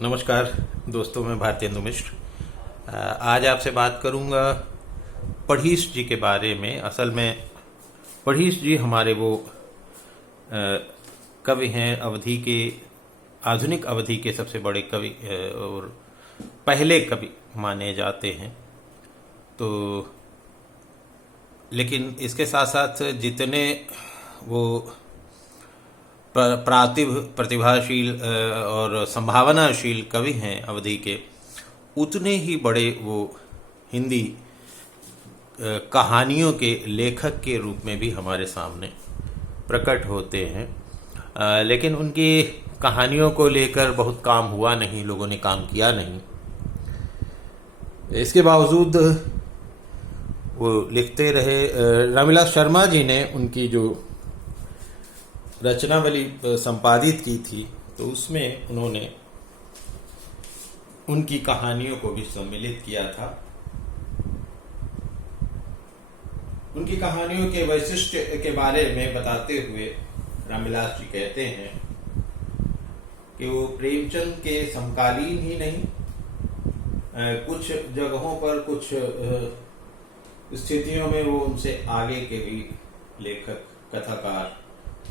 नमस्कार दोस्तों, मैं भारतेंदु मिश्र। आज आपसे बात करूंगा पढ़ीस जी के बारे में। असल में पढ़ीस जी हमारे वो कवि हैं, अवधि के आधुनिक अवधि के सबसे बड़े कवि और पहले कवि माने जाते हैं। तो लेकिन इसके साथ साथ जितने वो प्रतिभाशील और संभावनाशील कवि हैं अवधि के, उतने ही बड़े वो हिंदी कहानियों के लेखक के रूप में भी हमारे सामने प्रकट होते हैं। लेकिन उनकी कहानियों को लेकर बहुत काम हुआ नहीं, लोगों ने काम किया नहीं। इसके बावजूद वो लिखते रहे। रामविलास शर्मा जी ने उनकी जो रचनावली संपादित की थी, तो उसमें उन्होंने उनकी कहानियों को भी सम्मिलित किया था। उनकी कहानियों के वैशिष्ट्य के बारे में बताते हुए रामविलास जी कहते हैं कि वो प्रेमचंद के समकालीन ही नहीं, कुछ जगहों पर कुछ स्थितियों में वो उनसे आगे के भी लेखक कथाकार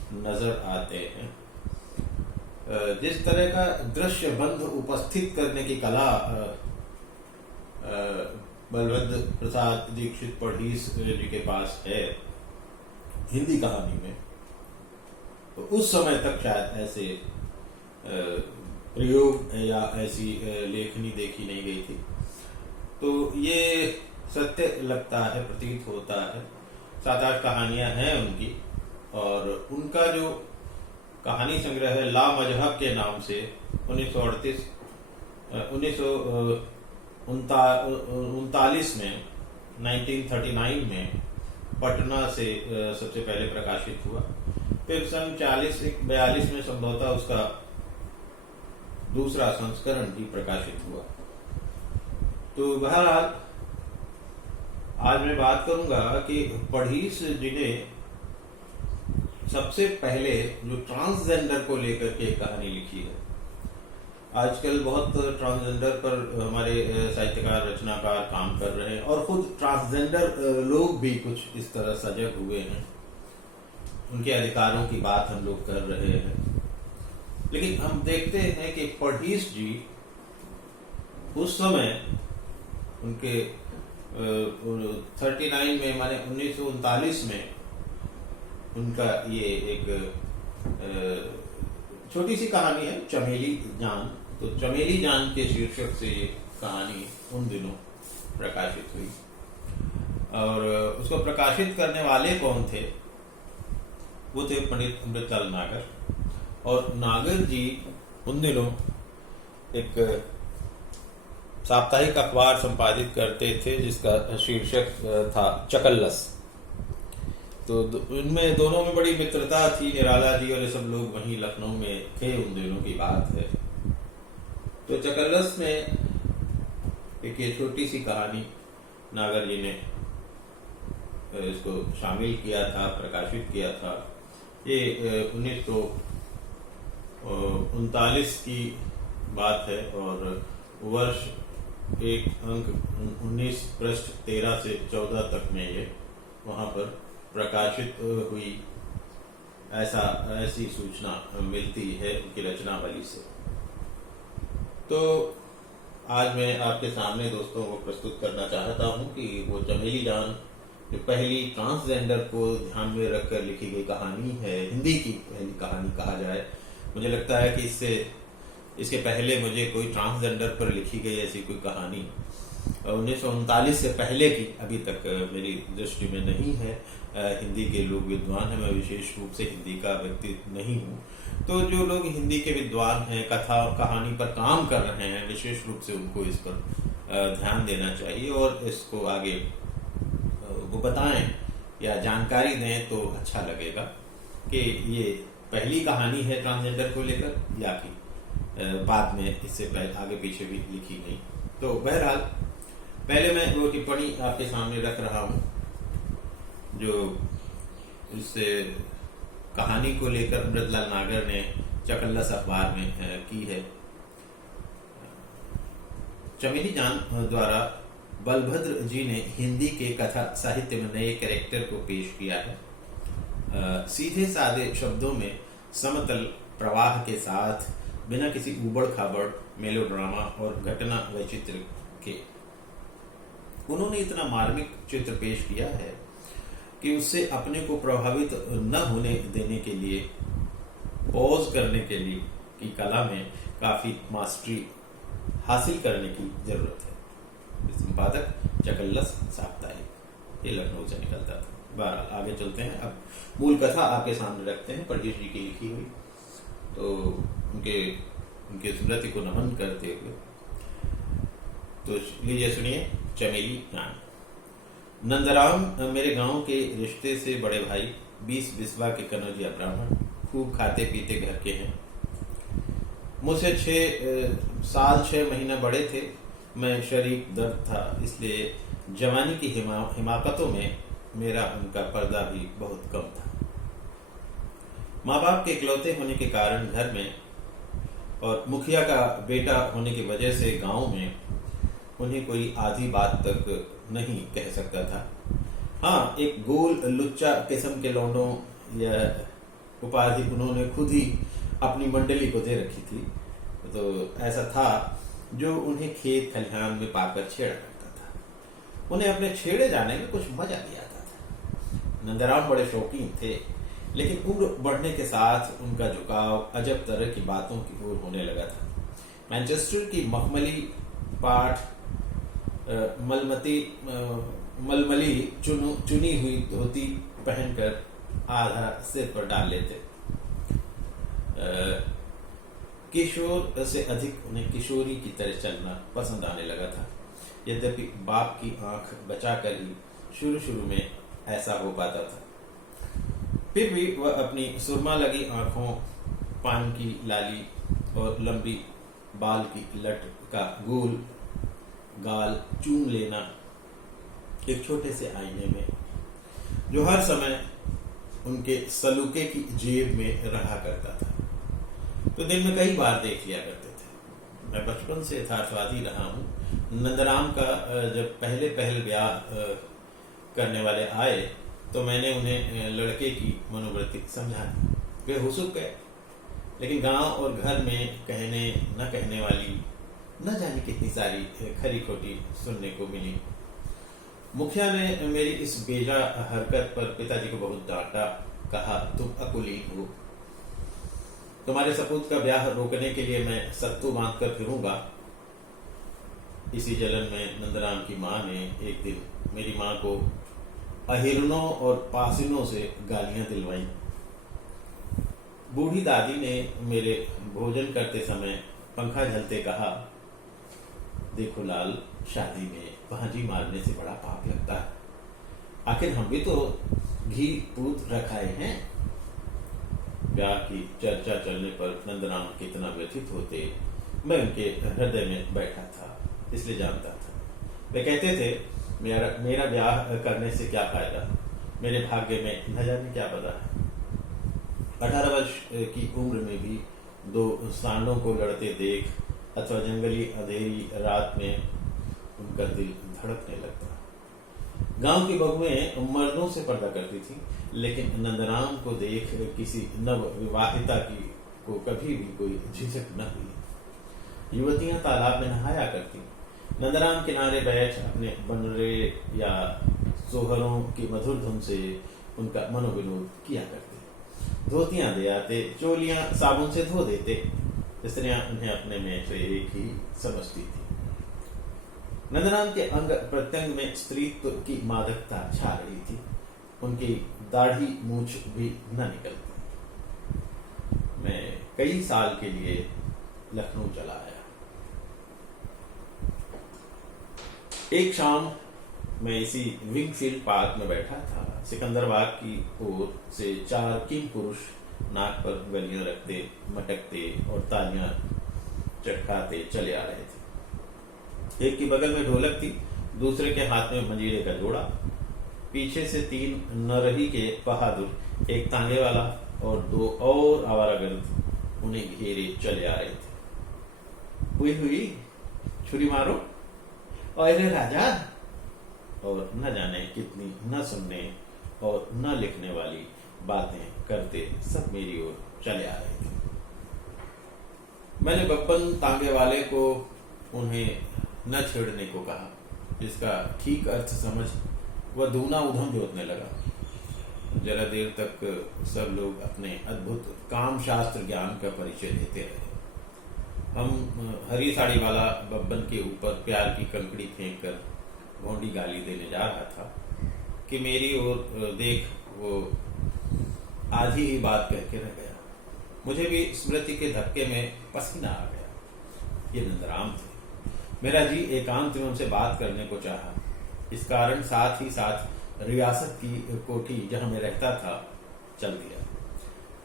नजर आते हैं। जिस तरह का दृश्य बंध उपस्थित करने की कला बलवंत प्रसाद दीक्षित पढ़ीस जी के पास है हिंदी कहानी में, तो उस समय तक शायद ऐसे प्रयोग या ऐसी लेखनी देखी नहीं गई थी। तो ये सत्य लगता है, प्रतीत होता है। 7-8 कहानियां हैं उनकी, और उनका जो कहानी संग्रह है ला मजहब के नाम से 1939 में पटना से सबसे पहले प्रकाशित हुआ। फिर सन 40-42 में संभवतः उसका दूसरा संस्करण भी प्रकाशित हुआ। तो बहरहाल आज मैं बात करूंगा कि पढ़ीस जी ने सबसे पहले जो ट्रांसजेंडर को लेकर के कहानी लिखी है। आजकल बहुत ट्रांसजेंडर पर हमारे साहित्यकार रचनाकार काम कर रहे हैं, और खुद ट्रांसजेंडर लोग भी कुछ इस तरह सजग हुए हैं। उनके अधिकारों की बात हम लोग कर रहे हैं। लेकिन हम देखते हैं कि पढ़ीस जी उस समय उनके 39 में, माने 1939 में उनका ये एक छोटी सी कहानी है, चमेली जान। तो चमेली जान के शीर्षक से ये कहानी उन दिनों प्रकाशित हुई, और उसको प्रकाशित करने वाले कौन थे? वो थे पंडित अमृतलाल नागर। और नागर जी उन दिनों एक साप्ताहिक अखबार संपादित करते थे जिसका शीर्षक था चकल्लस। तो उनमें दोनों में बड़ी मित्रता थी। निराला जी और ये सब लोग वहीं लखनऊ में थे, उन दिनों की बात है। तो चकल्लस में एक ये छोटी सी कहानी नागर जी ने इसको शामिल किया था, प्रकाशित किया था। ये 1939 की बात है, और वर्ष एक अंक 19 पृष्ठ 13 से 14 तक में ये वहां पर प्रकाशित हुई, ऐसी सूचना मिलती है उनकी रचनावली से। तो आज मैं आपके सामने दोस्तों को प्रस्तुत करना चाहता हूं कि वो चमेली जान जो पहली ट्रांसजेंडर को ध्यान में रखकर लिखी गई कहानी है, हिंदी की पहली कहानी कहा जाए। मुझे लगता है कि इसके पहले मुझे कोई ट्रांसजेंडर पर लिखी गई ऐसी कोई कहानी 1939 से पहले की अभी तक मेरी दृष्टि में नहीं है। हिंदी के लोग विद्वान हैं, मैं विशेष रूप से हिंदी का व्यक्ति नहीं हूँ। तो जो लोग हिंदी के विद्वान हैं, कथा और कहानी पर काम कर रहे हैं, विशेष रूप से उनको इस पर ध्यान देना चाहिए और इसको आगे वो बताएं या जानकारी दें तो अच्छा लगेगा कि ये पहली कहानी है ट्रांसजेंडर को लेकर, या कि बाद में इससे पहले आगे पीछे भी लिखी गई। तो बहरहाल पहले मैं वो टिप्पणी आपके सामने रख रहा हूं जो इससे कहानी को लेकर अमृतलाल नागर ने चकल्लस अखबार में की है। चमेली जान द्वारा बलभद्र जी ने हिंदी के कथा साहित्य में नए कैरेक्टर को पेश किया है। सीधे सादे शब्दों में समतल प्रवाह के साथ, बिना किसी उबड़ खाबड़ मेलोड्रामा और घटना वैचित्र के उन्होंने इतना मार्मिक चित्र पेश किया है कि उससे अपने को प्रभावित न होने देने के लिए, पॉज करने के लिए की कला में काफी मास्टरी हासिल करने की जरूरत है। संपादक चकल्लस साप्ताहिक, ये लखनऊ से निकलता था। बहरहाल आगे चलते हैं। अब मूल कथा आपके सामने रखते हैं, परजेश जी की लिखी हुई। तो उनके स्मृति को नमन करते हुए तो लीजिए सुनिए चमेली जान। नंदराम मेरे गांव के रिश्ते से बड़े भाई, 20 बिस्वा के कनौजिया ब्राह्मण, खूब खाते पीते घर के हैं। मुझसे 6 साल 6 महीने बड़े थे। मैं शरीफ दर्द था, इसलिए जवानी की हिमाकतों में मेरा उनका पर्दा भी बहुत कम था। माँ बाप के इकलौते होने के कारण घर में और मुखिया का बेटा होने की वजह से गांव में उन्हें कोई आधी बात तक नहीं कह सकता था। हाँ, एक गोल लुच्चा किस्म के लौंडों या उपाधि उन्होंने खुद ही अपनी मंडली को दे रखी थी। तो ऐसा था जो उन्हें खेत खलिहान में पाकर छेड़ा करता था। उन्हें अपने छेड़े जाने में कुछ मजा भी आता था। नंदराम बड़े शौकीन थे, लेकिन उम्र बढ़ने के साथ उनका झुकाव अजब तरह की बातों की ओर होने लगा था। मैनचेस्टर की मखमली पाठ मलमली चुनी हुई धोती पहनकर आधा सिर पर डाल लेते। किशोर से अधिक उन्हें किशोरी की तरह चलना पसंद आने लगा था। यद्यपि बाप की आंख बचाकर ही शुरू में ऐसा हो पाता था, फिर भी वह अपनी सुरमा लगी आंखों, पान की लाली और लंबी बाल की लट का गोल गाल चूम लेना एक छोटे से आईने में, जो हर समय उनके सलूके की जेब में रहा करता था, तो दिन में कई बार देख लिया करते थे। मैं बचपन से यथार्थवादी रहा हूँ। नंदराम का जब पहले ब्याह करने वाले आए तो मैंने उन्हें लड़के की मनोवृत्ति समझा दी। वे हुसुक गए, लेकिन गांव और घर में कहने न कहने वाली न जाने कितनी सारी खरी खोटी सुनने को मिली। मुखिया ने मेरी इस बेजा हरकत पर पिताजी को बहुत डांटा। कहा, तुम अकुलीन हो, तुम्हारे सपूत का ब्याह रोकने के लिए मैं सत्तू बांध कर फिरूंगा। इसी जलन में नंदराम की माँ ने एक दिन मेरी माँ को अहिरनों और पासिनों से गालियां दिलवाई। बूढ़ी दादी ने मेरे भोजन करते समय पंखा झलते कहा, देखो लाल, शादी में भांजी मारने से बड़ा पाप लगता है। आखिर हम भी तो घी पूत रखाए हैं। ब्याह की चर्चा चलने पर नंदराम कितना व्यथित होते मैं उनके हृदय में बैठा था, इसलिए जानता था। वे कहते थे, मेरा ब्याह करने से क्या फायदा, मेरे भाग्य में न जाने क्या पता है। 18 वर्ष की उम्र में भी 2 सांडों को लड़ते देख अथवा जंगली अंधेरी रात में उनका दिल धड़कने लगता। गांव की बहुएं मर्दों से पर्दा करती थी, लेकिन नंदराम को देख किसी नव विवाहिता की को कभी भी कोई झिझक न हुई। युवतियां तालाब में नहाया करती। नंदराम किनारे बैठ अपने बनरे या सोहरों की मधुर धुन से उनका मनोविनोद किया करते। धोतियां दे आते, चोलियां साबुन से धो देते। स्त्रियां उन्हें अपने में से एक ही समझती थी। नंदराम के अंग प्रत्यंग में स्त्रीत्व की मादकता छा रही थी। उनकी दाढ़ी मूछ भी न निकलती। मैं कई साल के लिए लखनऊ चला आया। एक शाम मैं इसी विंगफील्ड पार्क में बैठा था। सिकंदराबाद की ओर से 4 किंग पुरुष नाक पर गलियां रखते, मटकते और तालियां चटकाते चले आ रहे थे। एक की बगल में ढोलक थी, दूसरे के हाथ में मंजीरे का जोड़ा। पीछे से 3 नरही के बहादुर, एक तांगे वाला और 2 और आवारागर्द उन्हें घेरे चले आ रहे थे। हुई छुरी मारो और अरे राजा, और न जाने कितनी न सुनने और न लिखने वाली बातें करते सब मेरी ओर चले आ रहे थे। मैंने बब्बन तांगे वाले को उन्हें न छेड़ने को कहा, जिसका ठीक अर्थ समझ वह दूना उधम जोतने लगा। जरा देर तक सब लोग अपने अद्भुत काम शास्त्र ज्ञान का परिचय देते रहे। हम हरी साड़ी वाला बब्बन के ऊपर प्यार की कंकड़ी फेंक कर भोंडी गाली देने जा रहा था कि मेरी ओर देख वो आधी ही बात कह के रह गया। मुझे भी स्मृति के धक्के में पसीना आ गया। ये नंदराम थे। मेरा जी एकांत में उनसे बात करने को चाहा। इस कारण साथ ही साथ रियासत की कोठी जहां मैं रहता था चल दिया।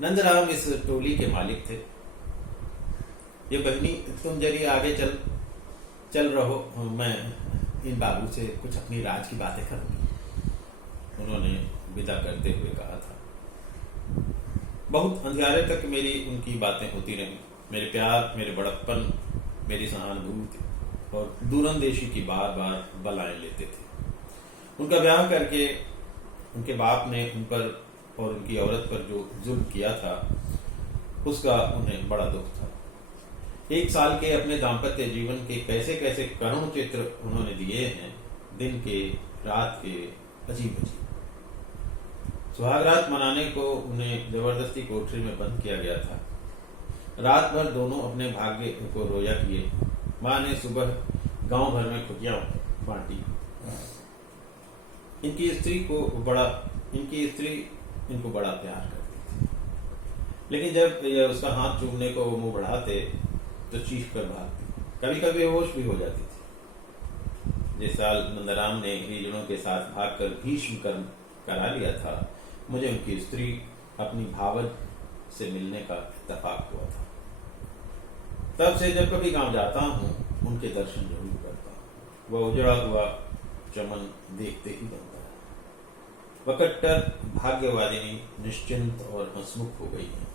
नंदराम इस टोली के मालिक थे। ये बहनी तुम जरी आगे चल रहो, मैं इन बाबू से कुछ अपनी राज की बातें करूंगी, उन्होंने विदा करते हुए कहा था। बहुत अंधियारे तक मेरी उनकी बातें होती रही। मेरे प्यार, मेरे बड़प्पन, मेरी सहानुभूति और दूरंदेशी की बार बार बलाएं लेते थे। उनका ब्याह करके उनके बाप ने उन पर और उनकी औरत पर जो जुल्म किया था उसका उन्हें बड़ा दुख था। 1 साल के अपने दाम्पत्य जीवन के कैसे कैसे करुण चित्र उन्होंने दिए हैं, दिन के रात के अजीब अजीब। सुहागरात मनाने को उन्हें जबरदस्ती कोठरी में बंद किया गया था। रात भर दोनों अपने भाग्य को रोया किए। माँ ने सुबह गांव भर में खुशियां बांटी। इनकी स्त्री इनको बड़ा प्यार करती थी, लेकिन जब उसका हाथ चूमने को वो मुंह बढ़ाते तो चीख कर भागती। कभी कभी बेहोश भी हो जाती थी। जिस साल नंदराम ने हरिजनों के साथ भागकर भीष्म कर्म करा लिया था, मुझे उनकी स्त्री अपनी भावज से मिलने का इत्तेफाक हुआ था। तब से जब कभी गांव जाता हूँ उनके दर्शन जरूर करता हूँ। वह उजड़ा हुआ चमन देखते ही बनता है। वह कट्टर भाग्यवादिनी निश्चिंत और हंसमुख हो गई है।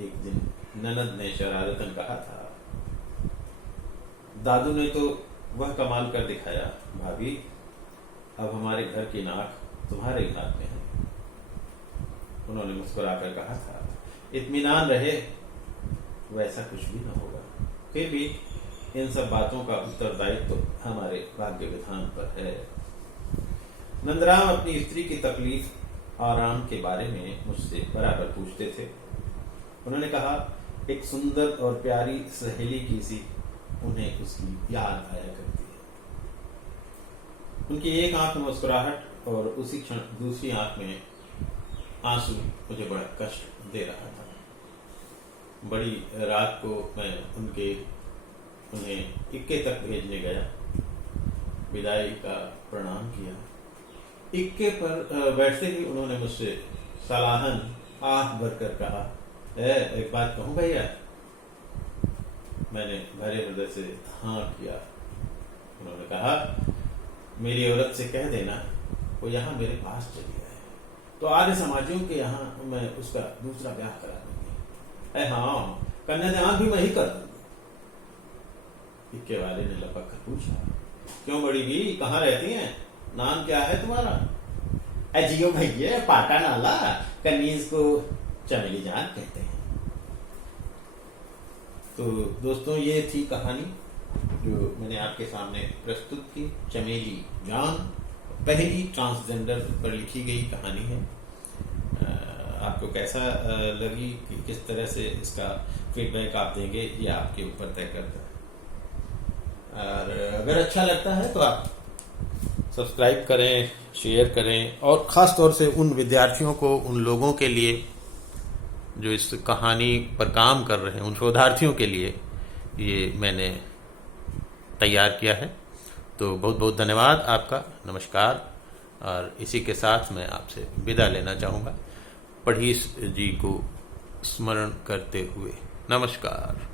एक दिन ननद ने शरारतन कहा था, दादू ने तो वह कमाल कर दिखाया, भाभी अब हमारे घर की नाक तुम्हारे नाक में है। उन्होंने मुस्कुराकर कहा था, इत्मीनान रहे, वैसा कुछ भी न होगा। फिर भी इन सब बातों का उत्तरदायित्व तो हमारे भाग्य विधान पर है। नंदराम अपनी स्त्री की तकलीफ आराम के बारे में मुझसे बराबर पूछते थे। उन्होंने कहा, एक सुंदर और प्यारी सहेली की सी उन्हें उसकी याद आया करती है। उनकी एक आंख में मुस्कुराहट और उसी क्षण दूसरी आंख में आंसू मुझे बड़ा कष्ट दे रहा था। बड़ी रात को मैं उन्हें इक्के तक भेजने गया। विदाई का प्रणाम किया। इक्के पर बैठते ही उन्होंने मुझसे सलाहन आह भरकर कहा, एक बात कहूं भैया? मैंने भरे हृदय से हाँ किया। उन्होंने कहा, मेरी औरत से कह देना वो यहाँ मेरे पास चली आए तो आर्य समाजियों के यहाँ मैं उसका दूसरा ब्याह करा दूंगी। हाँ, कन्यादान भी मैं ही कर दूंगी। इक्के वाले ने लपक कर पूछा, क्यों बड़ी भी, कहाँ रहती हैं? नाम क्या है तुम्हारा? जियो भैया, पाटा नाला, कनीज को चमेली जान कहते हैं। तो दोस्तों, ये थी कहानी जो मैंने आपके सामने प्रस्तुत की। चमेली जान पहली ट्रांसजेंडर पर लिखी गई कहानी है। आपको कैसा लगी, कि किस तरह से इसका फीडबैक आप देंगे, ये आपके ऊपर तय करता है। और अगर अच्छा लगता है तो आप सब्सक्राइब करें, शेयर करें, और ख़ास तौर से उन विद्यार्थियों को, उन लोगों के लिए जो इस कहानी पर काम कर रहे हैं, उन शोधार्थियों के लिए ये मैंने तैयार किया है। तो बहुत बहुत धन्यवाद आपका। नमस्कार। और इसी के साथ मैं आपसे विदा लेना चाहूँगा, पढ़ीस जी को स्मरण करते हुए। नमस्कार।